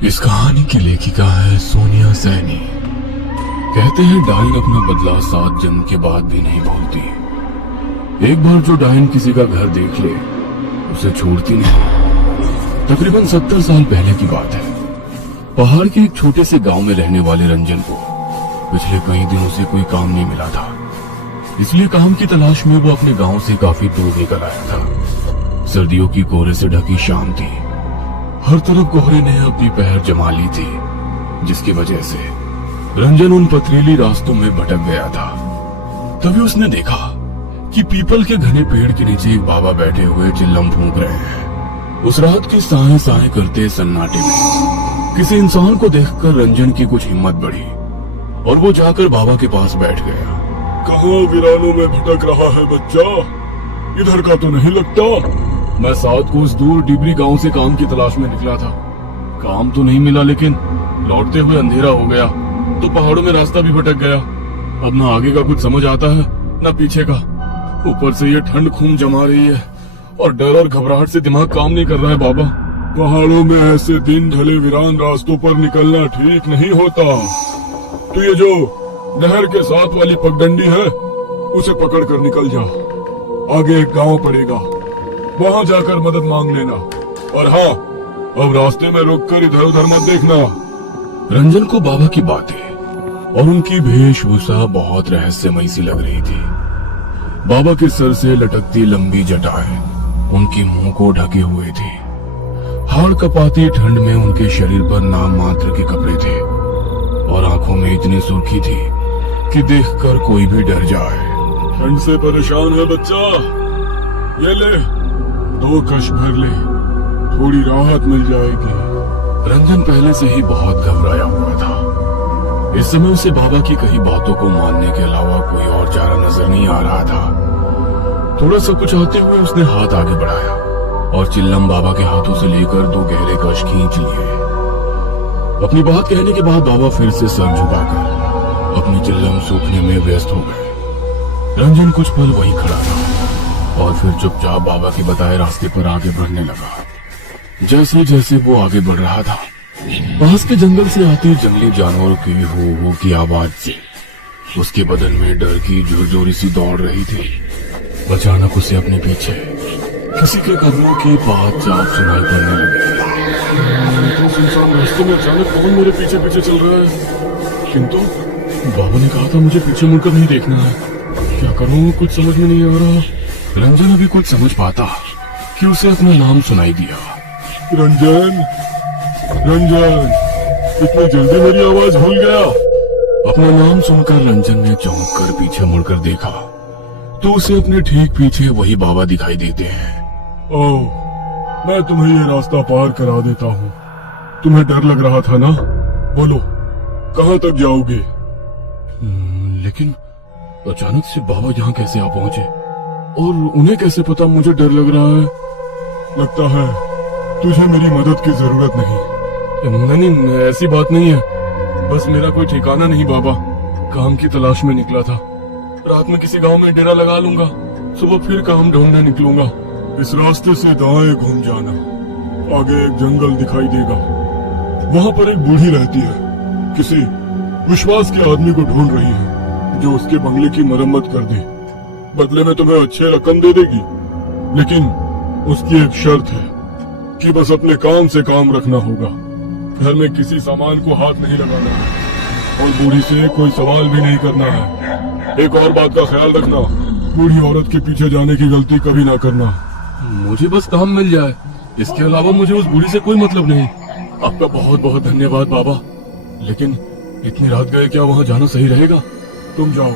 इस कहानी की लेखिका है सोनिया सैनी। कहते हैं डाइन अपना बदला 7 जन्म के बाद भी नहीं भूलती। एक बार जो डाइन किसी का घर देख ले उसे छोड़ती नहीं। तकरीबन 70 साल पहले की बात है। पहाड़ के एक छोटे से गांव में रहने वाले रंजन को पिछले कई दिनों से कोई काम नहीं मिला था, इसलिए काम की तलाश में वो अपने गांव से काफी दूर निकल आया था। सर्दियों की कोहरे से ढकी शाम थी। हर तरफ कोहरे ने अपनी पहर जमा ली थी, जिसकी वजह से रंजन उन पथरीली रास्तों में भटक गया था। तभी उसने देखा कि पीपल के घने पेड़ के नीचे एक बाबा बैठे हुए चिल्लम फूंक रहे हैं। उस रात के साए साए करते सन्नाटे में किसी इंसान को देखकर रंजन की कुछ हिम्मत बढ़ी और वो जाकर बाबा के पास बैठ गया। कहाँ वीरानों में भटक रहा है बच्चा? इधर का तो नहीं लगता। मैं 7 कोस दूर डिबरी गांव से काम की तलाश में निकला था। काम तो नहीं मिला, लेकिन लौटते हुए अंधेरा हो गया तो पहाड़ों में रास्ता भी भटक गया। अब ना आगे का कुछ समझ आता है ना पीछे का। ऊपर से ये ठंड खून जमा रही है और डर और घबराहट से दिमाग काम नहीं कर रहा है बाबा। पहाड़ों में ऐसे दिन ढले वीरान रास्तों पर निकलना ठीक नहीं होता। तो ये जो नहर के साथ वाली पगडंडी है उसे पकड़ कर निकल जा। आगे एक गांव पड़ेगा, वहां जाकर मदद मांग लेना। और हाँ, अब रास्ते में रोककर इधर उधर मत देखना। रंजन को बाबा की बातें और उनकी वेशभूषा बहुत रहस्यमयी सी लग रही थी। बाबा के सर से लटकती लंबी जटाएं उनके मुंह को ढके हुए थी। हाड़ कपाती ठंड में उनके शरीर पर नाम मात्र के कपड़े थे और आंखों में इतनी सुर्खी थी कि देखकर कोई भी डर जाए। ठंड से परेशान है बच्चा? ये ले, 2 कश भर ले, थोड़ी राहत मिल जाएगी। रंजन पहले से ही बहुत घबराया हुआ था। इस समय उसे बाबा की कही बातों को मानने के अलावा कोई और चारा नजर नहीं आ रहा था। थोड़ा सा कुछ आते हुए उसने हाथ आगे बढ़ाया और चिल्लम बाबा के हाथों से लेकर 2 गहरे कश खींच लिए। अपनी बात कहने के बाद बाबा फिर से सर झुकाकर अपनी चिल्लम सूखने में व्यस्त हो गए। रंजन कुछ पल वहीं खड़ा था और फिर चुपचाप बाबा के बताए रास्ते पर आगे बढ़ने लगा। जैसे जैसे वो आगे बढ़ रहा था, पास के जंगल से आती जंगली जानवरों की हो की आवाज से उसके बदन में डर की झुरझुरी सी दौड़ रही थी। अचानक उसे अपने पीछे किसी के कदमों की बात साफ सुनाई पड़ने लगी। तो सुनसान रास्ते में अचानक कौन मेरे पीछे पीछे चल रहा है? किंतु बाबा ने कहा था मुझे पीछे मुड़कर नहीं देखना है। क्या करूं, कुछ समझ में नहीं आ रहा। रंजन अभी कुछ समझ पाता कि उसे अपना नाम सुनाई दिया। रंजन, रंजन, इतनी जल्दी मेरी आवाज भूल गया? अपना नाम सुनकर रंजन ने चौंक कर पीछे मुड़कर देखा तो उसे अपने ठीक पीछे वही बाबा दिखाई देते हैं। ओह, मैं तुम्हें ये रास्ता पार करा देता हूँ। तुम्हें डर लग रहा था ना? बोलो, कहाँ तक जाओगे? लेकिन अचानक से बाबा यहाँ कैसे आ पहुंचे और उन्हें कैसे पता मुझे डर लग रहा है? लगता है तुझे मेरी मदद की जरूरत नहीं। नहीं, ऐसी बात नहीं है। बस मेरा कोई ठिकाना नहीं बाबा। काम की तलाश में निकला था। रात में किसी गांव में डेरा लगा लूंगा, सुबह फिर काम ढूंढने निकलूंगा। इस रास्ते से दाएं घूम जाना, आगे एक जंगल दिखाई देगा। वहाँ पर एक बूढ़ी रहती है, किसी विश्वास के आदमी को ढूंढ रही है जो उसके बंगले की मरम्मत कर दे। बदले में तुम्हें अच्छे रकम दे देगी, लेकिन उसकी एक शर्त है कि बस अपने काम से काम रखना होगा। घर में किसी सामान को हाथ नहीं लगाना और बूढ़ी से कोई सवाल भी नहीं करना है। एक और बात का ख्याल रखना, बूढ़ी औरत के पीछे जाने की गलती कभी ना करना। मुझे बस काम मिल जाए, इसके अलावा मुझे उस बूढ़ी से कोई मतलब नहीं। आपका बहुत बहुत धन्यवाद बाबा, लेकिन इतनी रात गए क्या वहाँ जाना सही रहेगा? तुम जाओ,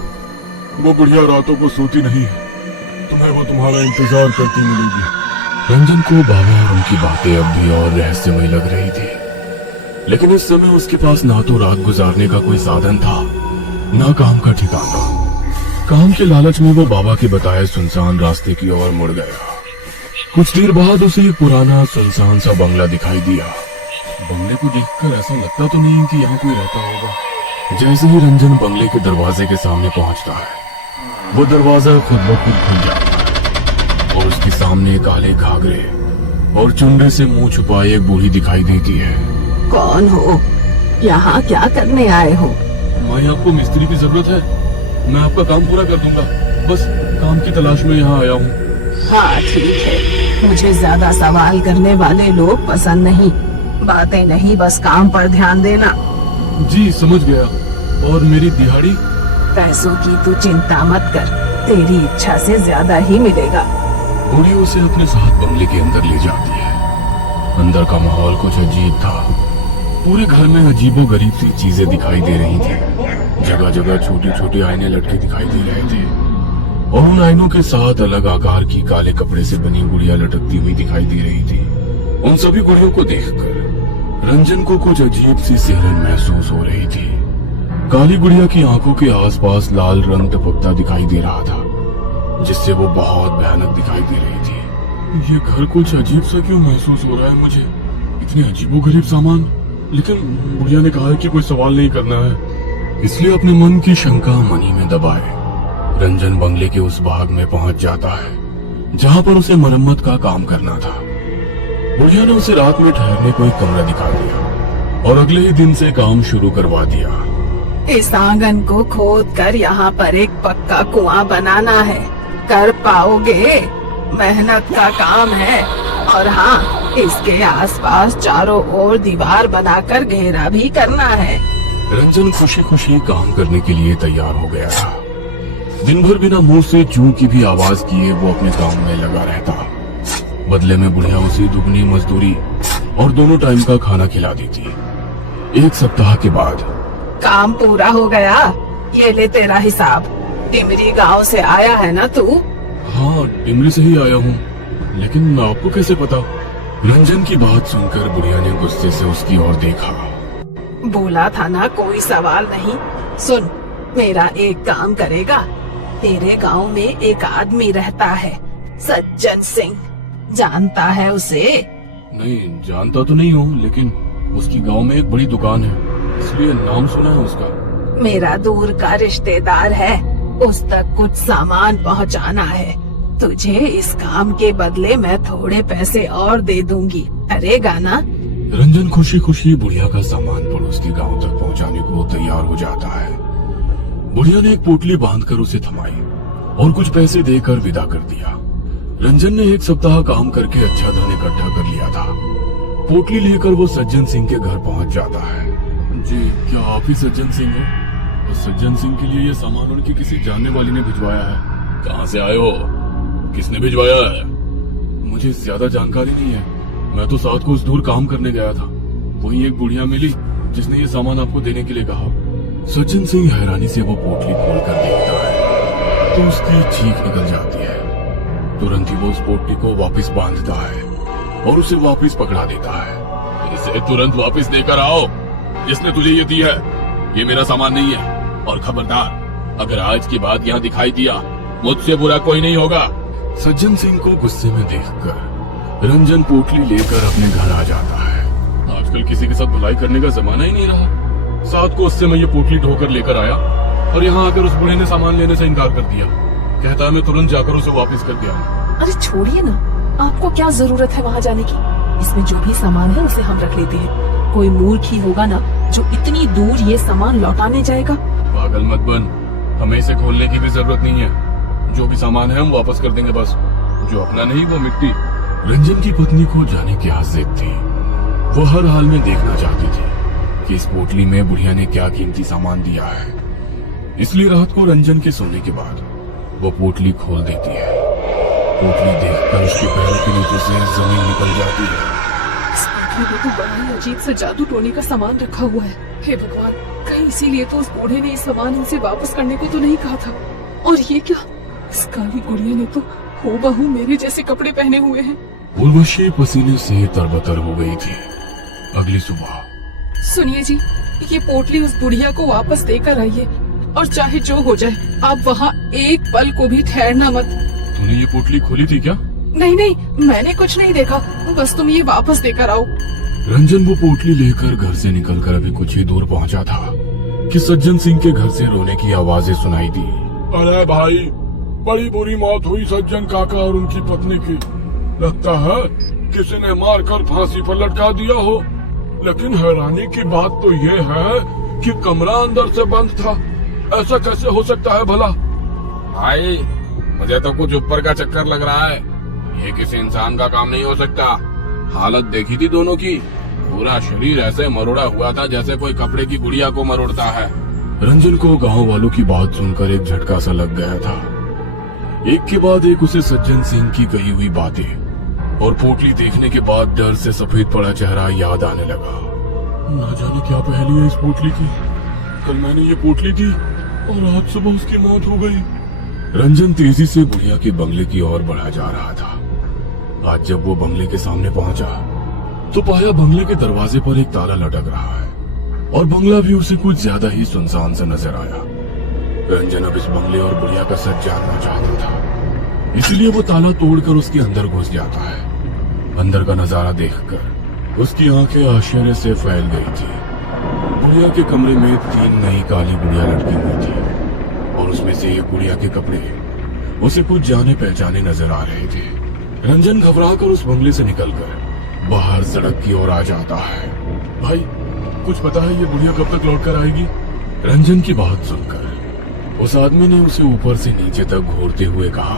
वो बुढ़िया रातों को सोती नहीं है। तुम्हें वो तुम्हारा इंतजार करती मिलेगी। रंजन को बाबा और उनकी बातें अब भी और रहस्यमय लग रही थी, लेकिन इस समय उसके पास ना तो रात गुजारने का कोई साधन था, ना काम का ठिकाना। काम के लालच में वो बाबा के बताए सुनसान रास्ते की ओर मुड़ गया। कुछ देर बाद उसे एक पुराना सुनसान सा बंगला दिखाई दिया। बंगले को देखकर ऐसा लगता तो नहीं कि यहाँ कोई रहता होगा। जैसे ही रंजन बंगले के दरवाजे के सामने पहुंचता है, वो दरवाजा खुद ब खुद खुल जाता है और उसके सामने काले घाघरे और चुनरे से मुंह छुपाए एक बूढ़ी दिखाई देती है। कौन हो? यहाँ क्या करने आए हो? माँ, आपको मिस्त्री की जरूरत है? मैं आपका काम पूरा कर दूंगा। बस काम की तलाश में यहाँ आया हूँ। हाँ ठीक है, मुझे ज्यादा सवाल करने वाले लोग पसंद नहीं। बातें नहीं, बस काम पर ध्यान देना। जी समझ गया। और मेरी दिहाड़ी? पैसों की तू चिंता मत कर, तेरी इच्छा से ज्यादा ही मिलेगा। बूढ़ी उसे अपने साथ बंगले के अंदर ले जाती है। अंदर का माहौल कुछ अजीब था। पूरे घर में अजीबो गरीब सी चीजें दिखाई दे रही थी। जगह जगह छोटे छोटे आईने लटके दिखाई दे रहे थे और उन आईनों के साथ अलग आकार की काले कपड़े से बनी गुड़िया लटकती हुई दिखाई दे रही थी। उन सभी गुड़ियों को देखकर रंजन को कुछ अजीब सी सिहरन महसूस हो रही थी। काली गुड़िया की आंखों के आसपास लाल रंग टपकता दिखाई दे रहा था, जिससे वो बहुत भयानक दिखाई दे रही थी। ये घर कुछ अजीब सा क्यों महसूस हो रहा है मुझे? इतने अजीबोगरीब सामान। लेकिन बुढ़िया ने कहा है कि कोई सवाल नहीं करना है, इसलिए अपने मन की शंका मन ही में दबाए रंजन बंगले के उस भाग में पहुंच जाता है जहां पर उसे मरम्मत का काम करना था। बुढ़िया ने उसे रात में ठहरने को एक कमरा दिखा दिया और अगले ही दिन से काम शुरू करवा दिया। इस आंगन को खोद कर यहाँ पर एक पक्का कुआं बनाना है। कर पाओगे? मेहनत का काम है। और हाँ, इसके आसपास चारों ओर दीवार बनाकर घेरा भी करना है। रंजन खुशी खुशी काम करने के लिए तैयार हो गया था। दिन भर बिना मुंह से चू की भी आवाज किए वो अपने काम में लगा रहता। बदले में बुढ़िया उसे दुगनी मजदूरी और दोनों टाइम का खाना खिला देती। एक सप्ताह के बाद काम पूरा हो गया, ये ले तेरा हिसाब। टिमरी गांव से आया है ना तू? हाँ, टिमरी से ही आया हूँ, लेकिन आपको कैसे पता? रंजन की बात सुनकर बुढ़िया ने गुस्से से उसकी ओर देखा। बोला था ना कोई सवाल नहीं। सुन, मेरा एक काम करेगा। तेरे गांव में एक आदमी रहता है, सज्जन सिंह। जानता है उसे? नहीं, जानता तो नहीं हूँ, लेकिन उसकी गांव में एक बड़ी दुकान है, इसलिए नाम सुना है उसका। मेरा दूर का रिश्तेदार है, उस तक कुछ सामान पहुंचाना है। तुझे इस काम के बदले मैं थोड़े पैसे और दे दूंगी, करेगा ना? रंजन खुशी खुशी बुढ़िया का सामान पड़ोस के गांव तक पहुंचाने को तैयार हो जाता है। बुढ़िया ने एक पोटली बांधकर उसे थमाई और कुछ पैसे देकर विदा कर दिया। रंजन ने एक सप्ताह काम करके अच्छा धन इकट्ठा कर लिया था। पोटली लेकर वो सज्जन सिंह के घर पहुंच जाता है। जी, क्या आप ही सज्जन सिंह हो? तो सज्जन सिंह के लिए ये सामान उनकी किसी जानने वाली ने भिजवाया है। कहाँ से आए हो? किसने भिजवाया है? मुझे ज्यादा जानकारी नहीं है, मैं तो साथ को उस दूर काम करने गया था। वहीं एक बुढ़िया मिली जिसने ये सामान आपको देने के लिए कहा। सज्जन सिंह हैरानी से वो पोटली खोलकर देखता है तो उसकी चीख निकल जाती है। तुरंत ही वो उस पोटली को वापस बांधता है और उसे वापस पकड़ा देता है। इसे तुरंत वापस देकर आओ, जिसने तुझे ये दी है। ये मेरा सामान नहीं है, और खबरदार, अगर आज के बाद यहाँ दिखाई दिया, मुझसे बुरा कोई नहीं होगा। सज्जन सिंह को गुस्से में देखकर रंजन पोटली लेकर अपने घर आ जाता है। आजकल किसी के साथ भलाई करने का जमाना ही नहीं रहा। साथ को उससे मैं ये पोटली ढोकर लेकर आया और यहाँ आकर उस बूढ़े ने सामान लेने से इनकार कर दिया। कहता है मैं तुरंत जाकर उसे वापस करके आऊँ। अरे छोड़िए ना, आपको क्या जरूरत है वहाँ जाने की? इसमें जो भी सामान है उसे हम रख लेते हैं। कोई मूर्ख ही होगा ना जो इतनी दूर ये सामान लौटाने जाएगा। पागल मत बन, हमें इसे खोलने की भी जरूरत नहीं है। जो भी सामान है हम वापस कर देंगे, बस जो अपना नहीं वो मिट्टी। रंजन की पत्नी को जाने की आजिज़ थी। वो हर हाल में देखना चाहती थी कि इस पोटली में बुढ़िया ने क्या कीमती सामान दिया है। इसलिए रात को रंजन के सोने के बाद वो पोटली खोल देती है। पोटली देखकर उसके पैरों के नीचे से जमीन निकल जाती है। इस पोटली में तो बड़ा ही अजीब सा जादू टोने का सामान रखा हुआ है। हे भगवान, कहीं इसीलिए तो उस बूढ़े ने इस सामान इनसे वापस करने को तो नहीं कहा था। और ये क्या, इस काली गुड़िया ने तो हूबहू मेरे जैसे कपड़े पहने हुए हैं। उर्वशी पसीने से तरबतर हो गई थी। अगली सुबह सुनिए जी, ये पोटली उस बुढ़िया को वापस देकर आइए, और चाहे जो हो जाए आप वहाँ एक पल को भी ठहरना मत। तूने ये पोटली खोली थी क्या? नहीं नहीं, मैंने कुछ नहीं देखा, बस तुम ये वापस देकर आओ। रंजन वो पोटली लेकर घर से निकलकर अभी कुछ ही दूर पहुंचा था कि सज्जन सिंह के घर से रोने की आवाजें सुनाई दी। अरे भाई, बड़ी बुरी मौत हुई सज्जन काका और उनकी पत्नी की। लगता है किसी ने मारकर फांसी पर लटका दिया हो। लेकिन हैरानी की बात तो ये है कि कमरा अंदर से बंद था। ऐसा कैसे हो सकता है भला? भाई मुझे तो कुछ ऊपर का चक्कर लग रहा है। ये किसी इंसान का काम नहीं हो सकता। हालत देखी थी दोनों की, पूरा शरीर ऐसे मरोड़ा हुआ था जैसे कोई कपड़े की गुड़िया को मरोड़ता है। रंजन को गांव वालों की बात सुनकर एक झटका सा लग गया था। एक के बाद एक उसे सज्जन सिंह की कही हुई बातें और पोटली देखने के बाद डर से सफेद पड़ा चेहरा याद आने लगा। ना जाने क्या पहेली है इस पोटली की। कल मैंने ये पोटली दी और आज सुबह उसकी मौत हो गई। रंजन तेजी से बुढ़िया के बंगले की ओर बढ़ा जा रहा था। आज जब वो बंगले के सामने पहुंचा तो पाया बंगले के दरवाजे पर एक ताला लटक रहा है और बंगला भी उसे कुछ ज्यादा ही सुनसान सा नजर आया। रंजन अब इस बंगले और बुढ़िया का सच जानना चाहता था, इसलिए वो ताला तोड़कर उसके अंदर घुस जाता है। अंदर का नजारा देखकर उसकी आंखें आश्चर्य से फैल गई थी। बुढ़िया के कमरे में 3 नई काली गुड़िया लटकी हुई थी और उसमें से एक गुड़िया के कपड़े उसे कुछ जाने पहचाने नजर आ रहे थे। रंजन घबराकर उस बंगले से निकलकर बाहर सड़क की ओर आ जाता है। भाई कुछ पता है ये बुढ़िया कब तक लौट कर आएगी? रंजन की बात सुनकर उस आदमी ने उसे ऊपर से नीचे तक घूरते हुए कहा,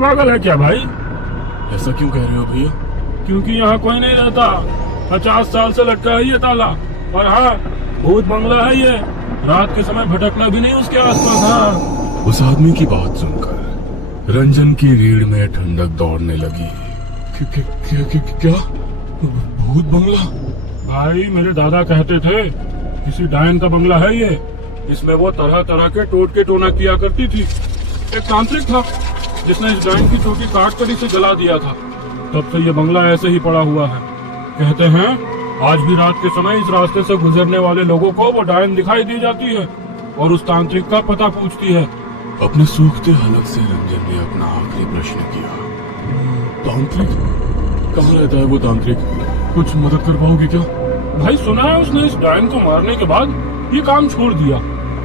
पागल है क्या भाई? ऐसा क्यों कह रहे हो भैया? क्योंकि यहाँ कोई नहीं रहता। 50 साल से लटका है ये ताला। और हाँ, भूत बंगला है ये। रात के समय भटकना भी नहीं उसके आसपास। हाँ। उस आदमी की बात सुनकर रंजन की रीढ़ में ठंडक दौड़ने लगी। क्या? भूत बंगला? भाई मेरे दादा कहते थे किसी डायन का बंगला है ये। इसमें वो तरह तरह के टोटके टोना किया करती थी। एक तांत्रिक था जिसने इस डायन की चोटी काट कर इसे जला दिया था। तब से ये बंगला ऐसे ही पड़ा हुआ है। कहते हैं आज भी रात के समय इस रास्ते से गुजरने वाले लोगों को वो डायन दिखाई दी जाती है और उस तांत्रिक का पता पूछती है। अपने सूखते हलक से रंजन ने अपना आखिरी प्रश्न किया। तांत्रिक? कहाँ रहता है वो तांत्रिक? कुछ मदद कर पाओगे क्या? भाई सुना है उसने इस डायन को मारने के बाद ये काम छोड़ दिया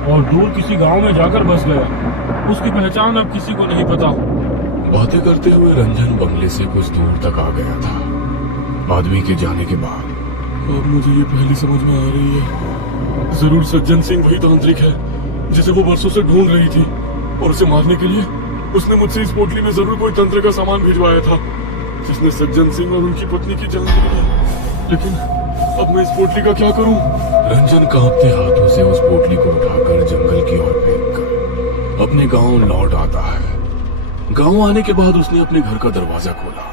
और दूर किसी गांव में जाकर बस गया। उसकी पहचान अब किसी को नहीं पता। बातें करते हुए रंजन बंगले से कुछ दूर तक आ गया था। आदमी के जाने के बाद अब मुझे ये पहली समझ में आ रही है। जरूर सज्जन सिंह वही तांत्रिक है जिसे वो बरसों से ढूंढ रही थी और उसे मारने के लिए उसने मुझसे इस पोटली में जरूर कोई तंत्र का सामान भिजवाया था जिसने सज्जन सिंह और उनकी पत्नी की जान ले ली। लेकिन अब मैं इस पोटली का क्या करूं? रंजन कांपते हाथों से उस पोटली को उठाकर जंगल की ओर फेंककर अपने गांव लौट आता है। गांव आने के बाद उसने अपने घर का दरवाजा खोला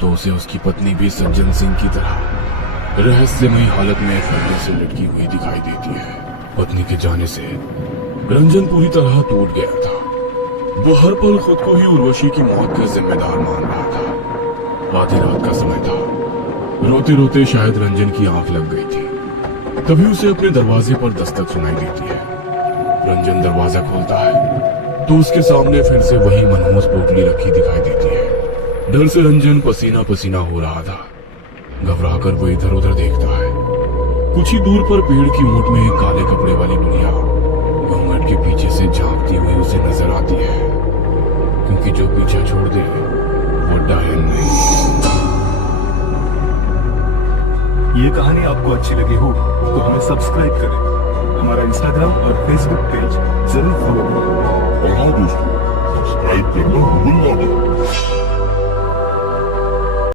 तो उसे उसकी पत्नी भी सज्जन सिंह की तरह रहस्यमयी हालत में फंदे से लटकी हुई दिखाई देती है। पत्नी के जाने से रंजन पूरी तरह टूट गया था। वो हर पल खुद को ही उर्वशी की मौत का जिम्मेदार मान रहा था। आधी रात का समय था। रोते रोते शायद रंजन की आंख लग गई थी। तभी उसे अपने दरवाजे पर दस्तक सुनाई देती है। रंजन दरवाजा खोलता है तो उसके सामने फिर से वही मनहूस पोटली रखी दिखाई देती है। डर से रंजन पसीना पसीना हो रहा था। घबराकर वो इधर उधर देखता है। कुछ ही दूर पर पेड़ की ओट में एक काले कपड़े वाली बुढ़िया घूंघट के पीछे से झांकती हुई उसे नजर आती है, क्योंकि जो पीछा छोड़ दे वो डायन नहीं। ये कहानी आपको अच्छी लगी हो तो हमें सब्सक्राइब करें। हमारा इंस्टाग्राम और फेसबुक पेज जरूर फॉलो करें। और हाँ दोस्तों, सब्सक्राइब करना भूलना मत।